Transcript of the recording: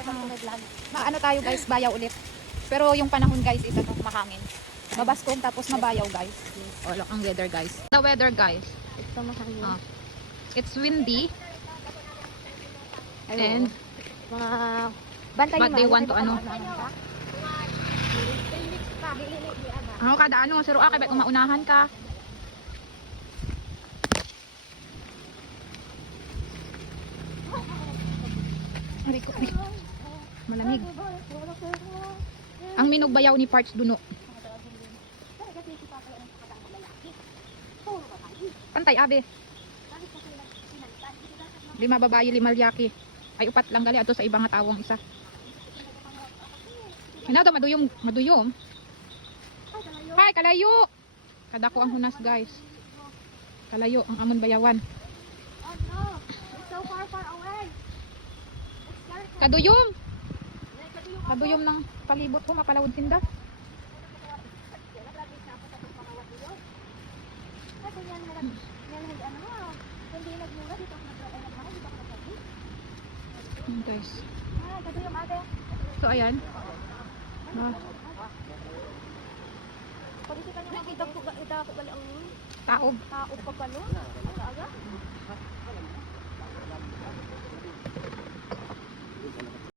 Ano tayo guys, bayaw ulit. Pero yung panahon guys is ano, mahangin. Mabaskong tapos mabayaw guys. Oh, look ang weather guys. The weather guys. Ito mahangin. It's windy. Ayun. And Mga bantay but they want to ano. Ako kada ano, siro kay bet maunahan ka. Aray ko, aray. Malamig. Ang minog bayaw ni Parts Duno. Pantay abe. 5 babae, 5 lalaki. Ay upat lang gali ato sa ibang tawong isa. Ano daw maduyom. Hi, kalayo. Kada ko ang hunas guys. Kalayo ang amon bayawan. Oh no, it's so far away. Kaduyom. Kaduyom ng palibot ko mapalawod sinda. Guys. So ayan. Taob. Taob pa palo. Aga-aga.